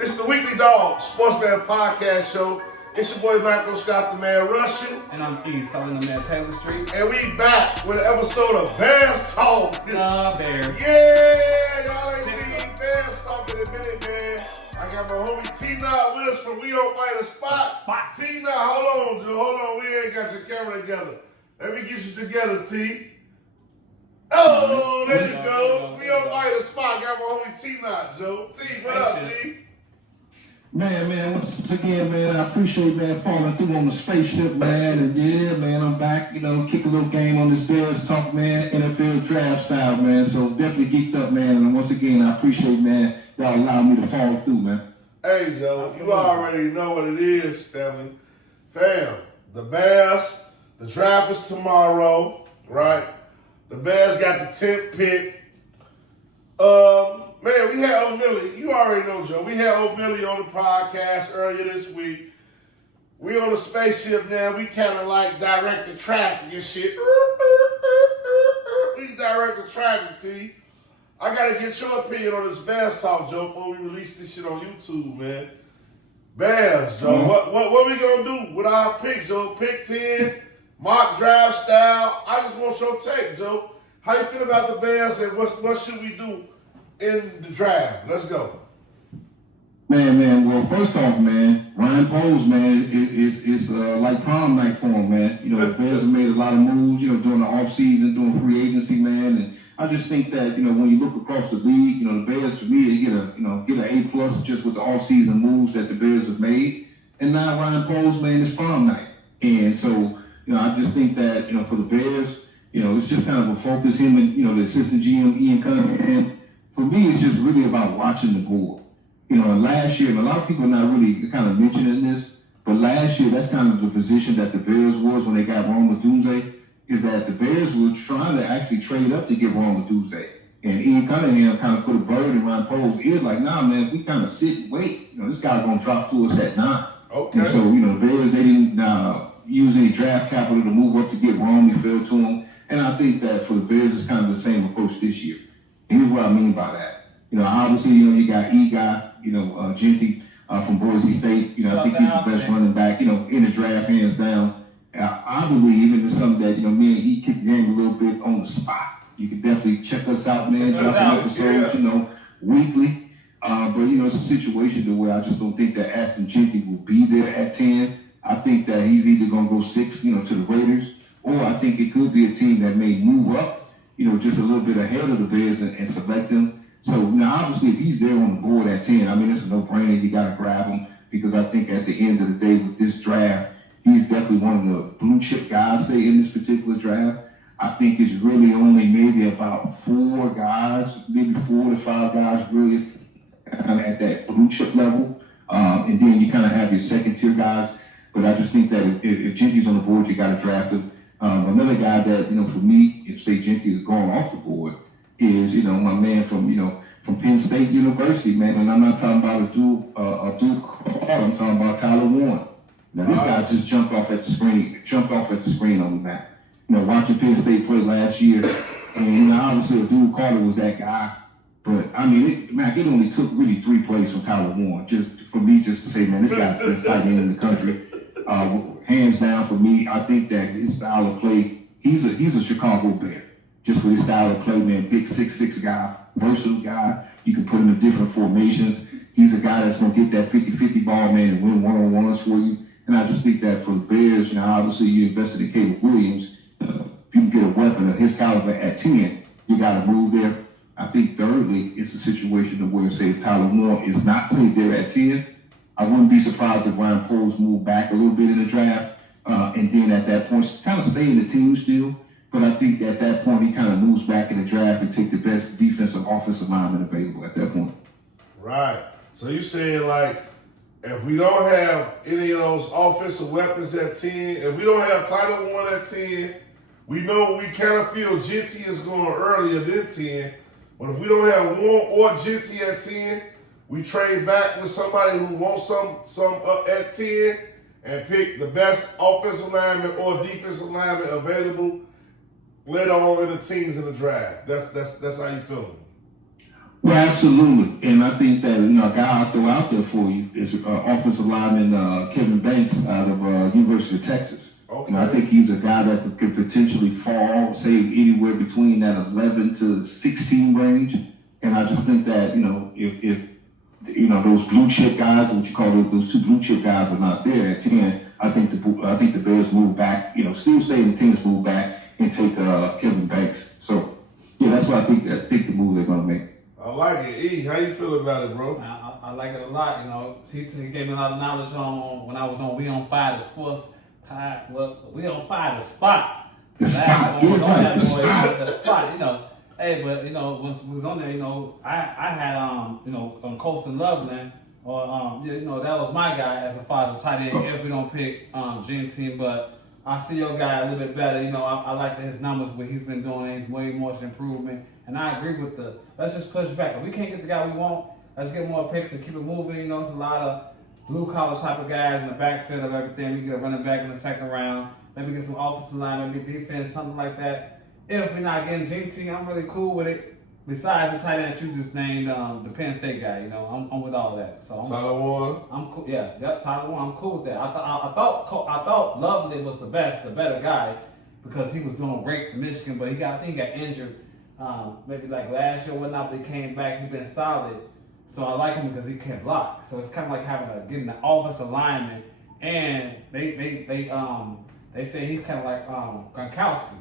It's the Weekly Dog Sportsman Podcast Show. It's your boy Michael Scott, the man Russian. And I'm E, Salim, the man Taylor Street. And we back with an episode of Bears Talk. Bears. Yeah, y'all ain't seen Bears Talk in a minute, man. I got my homie TKnott with us from We Don't Fight a Spot. TKnott, hold on, Joe. Hold on. We ain't got your camera together. Let me get you together, T. Oh, there you go. We Don't Fight a Spot. Got my homie TKnott, Joe. T, what up, T? Man, once again, man, I appreciate, man, falling through on the spaceship, man, and yeah, man, I'm back, kick a little game on this Bears Talk, man, NFL draft style, man, so definitely geeked up, man, and once again, I appreciate, man, y'all allowing me to fall through, man. Hey, Joe, you already know what it is, family. Fam, the Bears, the draft is tomorrow, right? The Bears got the 10th pick. Man, we had Old Millie. You already know, Joe. We had Old Millie on the podcast earlier this week. We on the spaceship now. We kind of like direct the traffic and shit. We direct the traffic, T. I got to get your opinion on this Bears Talk, Joe, before we release this shit on YouTube, man. Bears, Joe. Mm-hmm. What we going to do with our picks, Joe? Pick 10, mock draft style. I just want your take, Joe. How you feel about the Bears and what should we do in the draft? Let's go. Man, well, first off, man, Ryan Poles, man, it's like prom night for him, man. The Bears have made a lot of moves, during the offseason, doing free agency, man, and I just think that, when you look across the league, the Bears, for me, they get an A+ just with the offseason moves that the Bears have made, and now Ryan Poles, man, it's prom night, and so, I just think that, for the Bears, it's just kind of a focus, him and, the assistant GM, Ian Cunningham. For me, it's just really about watching the board. And last year, and a lot of people are not really kind of mentioning this, but last year, that's kind of the position that the Bears was when they got Rome Odunze, is that the Bears were trying to actually trade up to get Rome Odunze. And Ian Cunningham kind of put a bird in Ryan Poles' ear, like, nah, man, if we kind of sit and wait, this guy's going to drop to us at 9. Okay. And so, the Bears, they didn't use any draft capital to move up to get Rome. He fell to him. And I think that for the Bears, it's kind of the same approach this year. Here's what I mean by that. Obviously, you got E-Guy, Genty from Boise State. I think he's the best running back, in the draft, hands down. I believe, and it's something that, me and E kicked the game a little bit on the spot. You can definitely check us out, man. Dropping episodes, weekly. But, it's a situation to where I just don't think that Aston Genty will be there at 10. I think that he's either going to go 6, to the Raiders, or I think it could be a team that may move up, just a little bit ahead of the Bears and select him. So, obviously, if he's there on the board at 10, it's a no-brainer. You got to grab him because I think at the end of the day with this draft, he's definitely one of the blue-chip guys, say, in this particular draft. I think it's really only maybe about 4 guys, maybe 4 to 5 guys really kind of at that blue-chip level. And then you kind of have your second-tier guys. But I just think that if Genty's on the board, you got to draft him. Another guy that, for me, if, say, Genty is going off the board, is, my man from Penn State University, man. And I'm not talking about a dual I'm talking about Tyler Warren. Now, this guy just jumped off at the screen on the map. Watching Penn State play last year, and, obviously, Abdul Carter was that guy. But, it only took really 3 plays from Tyler Warren, just for me just to say, man, this guy's the best tight end in the country. Hands down for me, I think that his style of play, he's a Chicago Bear. Just for his style of play, man, big 6'6" guy, versatile guy. You can put him in different formations. He's a guy that's going to get that 50-50 ball, man, and win one-on-ones for you. And I just think that for the Bears, obviously you invested in Caleb Williams. If you can get a weapon of his caliber at 10, you got to move there. I think thirdly, it's a situation where, say, if Tyler Moore is not there at 10, I wouldn't be surprised if Ryan Poles moved back a little bit in the draft. And then at that point, kind of stay in the team still. But I think at that point, he kind of moves back in the draft and take the best defensive, offensive lineman available at that point. Right. So you're saying, like, if we don't have any of those offensive weapons at 10, if we don't have Tyler Warren at 10, we know we kind of feel Genty is going earlier than 10. But if we don't have Warren or Genty at 10, we trade back with somebody who wants some up at 10 and pick the best offensive lineman or defensive lineman available later on in the teams in the draft. That's how you feeling. Well, absolutely. And I think that, a guy I'll throw out there for you is offensive lineman Kevin Banks out of University of Texas. Okay. I think he's a guy that could potentially fall, say, anywhere between that 11 to 16 range. And I just think that, if those blue chip guys, what you call those two blue chip guys, are not there at 10, I think the Bears move back, still stay in 10s, move back and take Kevin Banks. So, yeah, that's what I think the move they're going to make. I like it. E, how you feel about it, bro? I like it a lot. He gave me a lot of knowledge on when I was on We on Fire the Sports. We on Fire the Spot. The spot, the spot. Hey, but once we was on there, I had on Coastal Loveland, or that was my guy as far as a tight end. If we don't pick Gene team, but I see your guy a little bit better. I like his numbers, what he's been doing. He's way more improvement, and I agree with let's just push back. If we can't get the guy we want, let's get more picks and keep it moving. It's a lot of blue collar type of guys in the backfield of everything. We get a running back in the second round. Maybe get some offensive line, maybe defense, something like that. If we're not getting GT, I'm really cool with it. Besides the tight end that you just named, the Penn State guy, I'm with all that. So Tyler Warren. I'm cool. Yeah, Tyler Warren. I'm cool with that. I thought Lovely was the better guy, because he was doing great in Michigan, but I think he got injured, maybe like last year or whatnot. But he came back. He's been solid. So I like him because he can block. So it's kind of like getting an offensive lineman, and they say he's kind of like Gronkowski,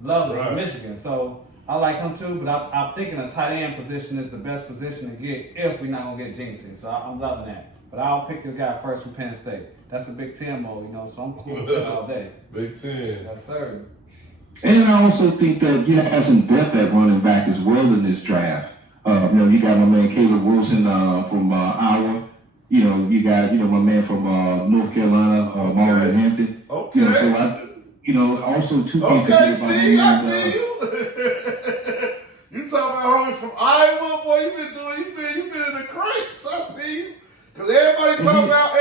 Lovely from Michigan. So I like him too, but I'm thinking a tight end position is the best position to get if we're not gonna get Jenkins. So I'm loving that. But I'll pick the guy first from Penn State. That's the Big Ten mode, so I'm cool with that all day. Big Ten. Yes, sir. And I also think that you have some depth at running back as well in this draft. You got my man Caleb Wilson from Iowa. You got my man from North Carolina, Mario Hampton. Okay. So also two things. Okay, T, I see you. You talking about homie from Iowa, boy? You been in the crates. I see you. Cause everybody talking about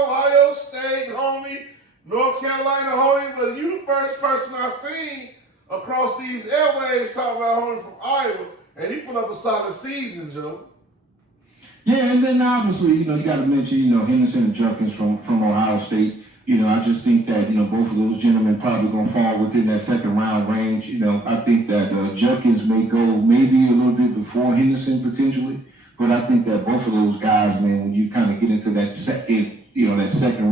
Ohio State, homie, North Carolina, homie, but you the first person I seen across these airways talking about homie from Iowa, and he put up a solid season, Joe. Yeah, and then obviously, you got to mention, Henderson and Junkins from Ohio State. I just think that, both of those gentlemen probably going to fall within that second round range. I think that Junkins may go maybe a little bit before Henderson potentially, but I think that both of those guys, man, when you kind of get into that second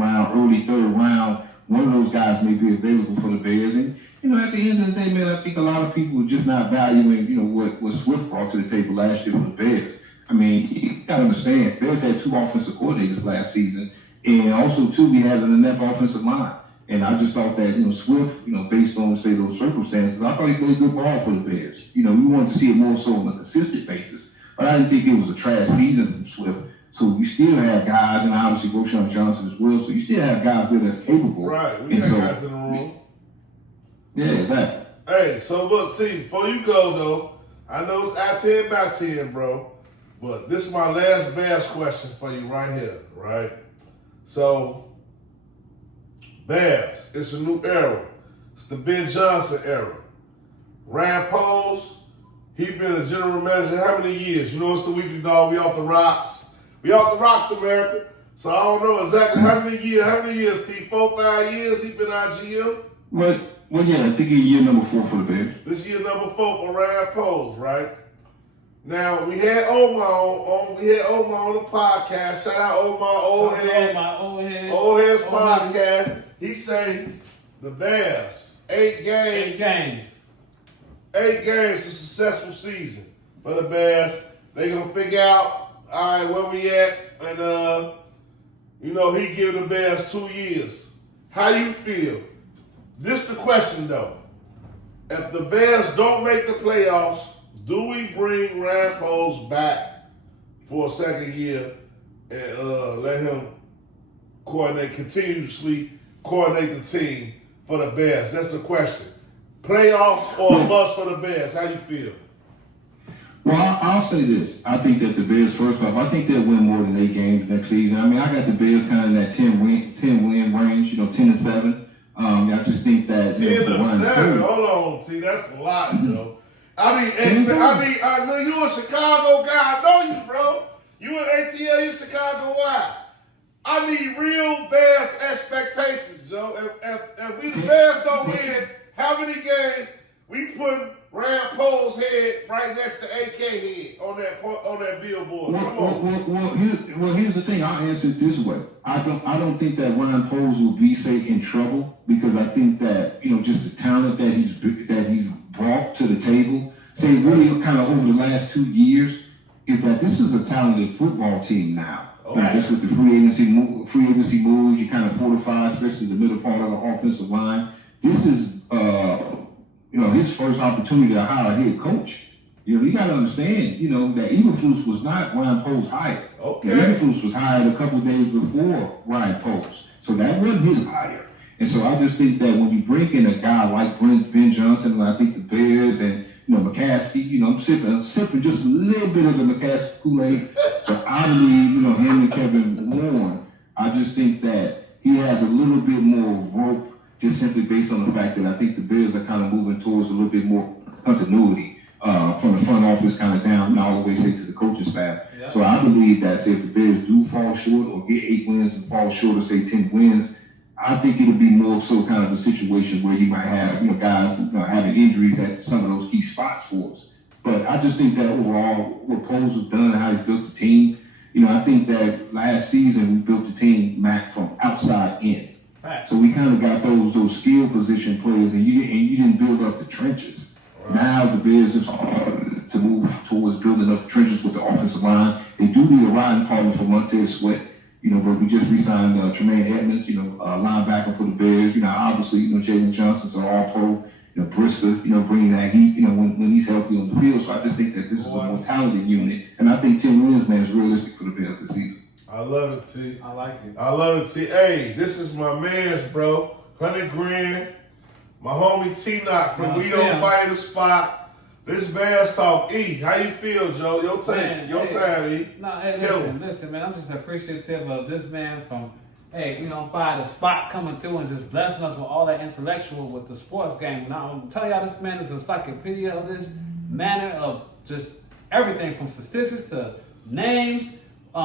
round, early third round, one of those guys may be available for the Bears. And, at the end of the day, man, I think a lot of people are just not valuing, what Swift brought to the table last year for the Bears. I mean, you got to understand, Bears had two offensive coordinators last season. And also, too, we had an inept offensive line. And I just thought that, Swift, based on, say, those circumstances, I thought he played good ball for the Bears. We wanted to see it more so on a consistent basis. But I didn't think it was a trash season from Swift. So you still have guys, and obviously Roshan Johnson as well. So you still have guys there that's capable. Right, we got guys in the room. Yeah, exactly. Hey, so look, T, before you go, though, I know it's at 10 by 10, bro. But this is my last Bears question for you right here, right? So, Bears, it's a new era. It's the Ben Johnson era. Rand Pose, he been a general manager how many years? It's the weekly dog. We off the rocks. We off the rocks, America. So I don't know exactly how many years, T? 4, 5 years he been our GM? Well, yeah, I think he's year number 4 for the Bears. This year number 4 for Rand Pose, right? Now, we had Omar on the podcast. Shout out Omar, Old Heads podcast. He say the Bears, 8 games. 8 games, a successful season for the Bears. They gonna figure out, all right, where we at, and he give the Bears 2 years. How you feel? This the question though. If the Bears don't make the playoffs, do we bring Rand Pose back for a second year and let him continuously coordinate the team for the Bears? That's the question. Playoffs or a bust for the Bears? How you feel? Well, I'll say this. I think that the Bears, first off, I think they'll win more than 8 games next season. I mean, I got the Bears kind of in that 10 win range, 10-7. I just think that 10-7. Hold on, T. That's a lot, Joe. I know you a Chicago guy. I know you, bro. You in ATL, you Chicago why? I need real Bears expectations, Joe. If we the Bears don't win, how many games we put Rand Pohl's head right next to AK head on that billboard? Come on. Well, here's the thing. I'll answer it this way. I don't think that Ryan Poles will be in trouble because I think that just the talent that he's brought to the table. Say really kind of over the last 2 years is that this is a talented football team now. Just with the free agency moves, you kind of fortify, especially the middle part of the offensive line. This is his first opportunity to hire a head coach. You got to understand, that Eberflus was not Ryan Poles hired. Okay. Eberflus was hired a couple of days before Ryan Poles. So that wasn't his hire. And so I just think that when you bring in a guy like Ben Johnson, and I think the Bears and McCaskey, I'm sipping just a little bit of the McCaskey Kool-Aid, but I believe, him and Kevin Warren, I just think that he has a little bit more rope just simply based on the fact that I think the Bears are kind of moving towards a little bit more continuity from the front office kind of down, all the way say to the coaching staff. Yeah. So I believe that say if the Bears do fall short or get 8 wins and fall short of say 10 wins, I think it'll be more so kind of a situation where you might have guys having injuries at some of those key spots for us. But I just think that overall what Poles has done and how he's built the team, I think that last season we built the team, Mac, from outside in. Right. So we kind of got those skill position players, and you didn't build up the trenches. Right. Now the Bears have started to move towards building up the trenches with the offensive line. They do need a riding partner for Montez Sweat. But we just re-signed Tremaine Edmonds, linebacker for the Bears. Obviously, Jalen Johnson's an all-pro. Brisker, bringing that heat, when he's healthy on the field. So I just think that this is a more talented unit, and I think 10 wins, man, is realistic for the Bears this season. I love it, T. I like it. I love it, T. Hey, this is my man's, bro. 100 grand. My homie TKnott from We Don't Fight the Spot. This Bears Talk. E, how you feel, Joe? Your time, E. No, hey, listen, man. I'm just appreciative of this man from, We Don't Fight the Spot coming through and just blessing us with all that intellectual with the sports game. Now, I'm telling y'all, this man is a encyclopedia of this manner of just everything from statistics to names. He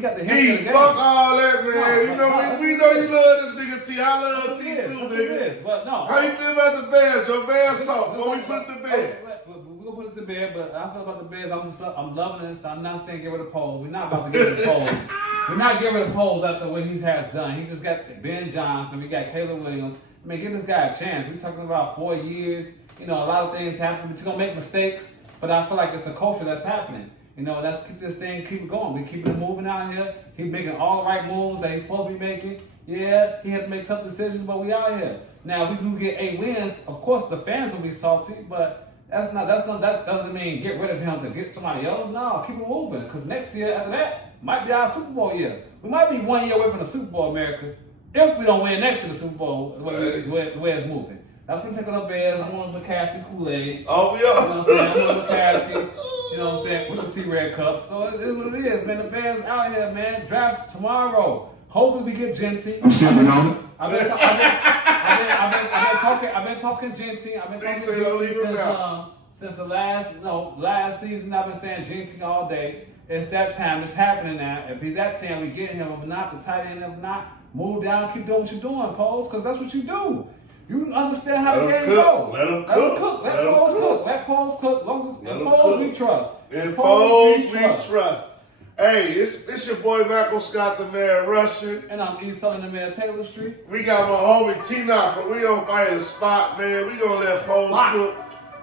got the history of the game. Fuck all that, man. We know you love this nigga T. I love T too, nigga. But no. How you feel about the Bears? Your Bears Talk. Before we put it to bed. We're gonna put it to bed, but I feel about the Bears. I'm loving this. I'm not saying get rid of Poles. We're not about to get rid of Poles. We're not getting rid of Poles after what he has done. He just got Ben Johnson. We got Caleb Williams. Give this guy a chance. We're talking about 4 years. A lot of things happen, but you're gonna make mistakes. But I feel like it's a culture that's happening. Let's keep this thing, keep it going. We keep it moving out here. He's making all the right moves that he's supposed to be making. Yeah, he has to make tough decisions, but we out here. Now, we do get 8 wins. Of course, the fans will be salty, but that doesn't mean get rid of him to get somebody else. No, keep it moving. Because next year, after that, might be our Super Bowl year. We might be 1 year away from the Super Bowl, America, if we don't win next year the Super Bowl, the way it's moving. That's when taking up Bears. I'm on the McCaskey Kool-Aid. Oh, yeah. I'm on the McCaskey. With the C-Red Cup. So it is what it is, man. The Bears out here, man. Drafts tomorrow. Hopefully we get Genty. I'm sipping on it. I've been talking Genty. I've been talking Genty since the last season. I've been saying Genty all day. It's that time. It's happening now. If he's at 10, we get him. If not, the tight end. If not, move down. Keep doing what you're doing, Poles, because that's what you do. You understand how the game goes. Let him cook. Let Poles cook. Let Poles cook. In Poles we trust. In Poles we trust. Hey, it's your boy Michael Scott, the man Russian. And I'm East Southern the man Taylor Street. We got my homie TKnott from We Don't Fight the Spot, man. We gonna let Poles cook.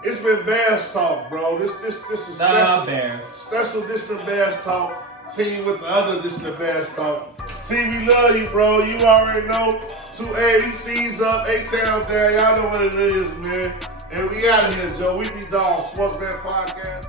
It's been Bears Talk, bro. This is special. Bears. Special. This is the Bears Talk. Team with the other. This is the Bears Talk. Team, we love you, bro. You already know. 280 C's up, A-Town down. Y'all know what it is, man. And we out of here, Joe. We be Dogs, Sportsman Podcast.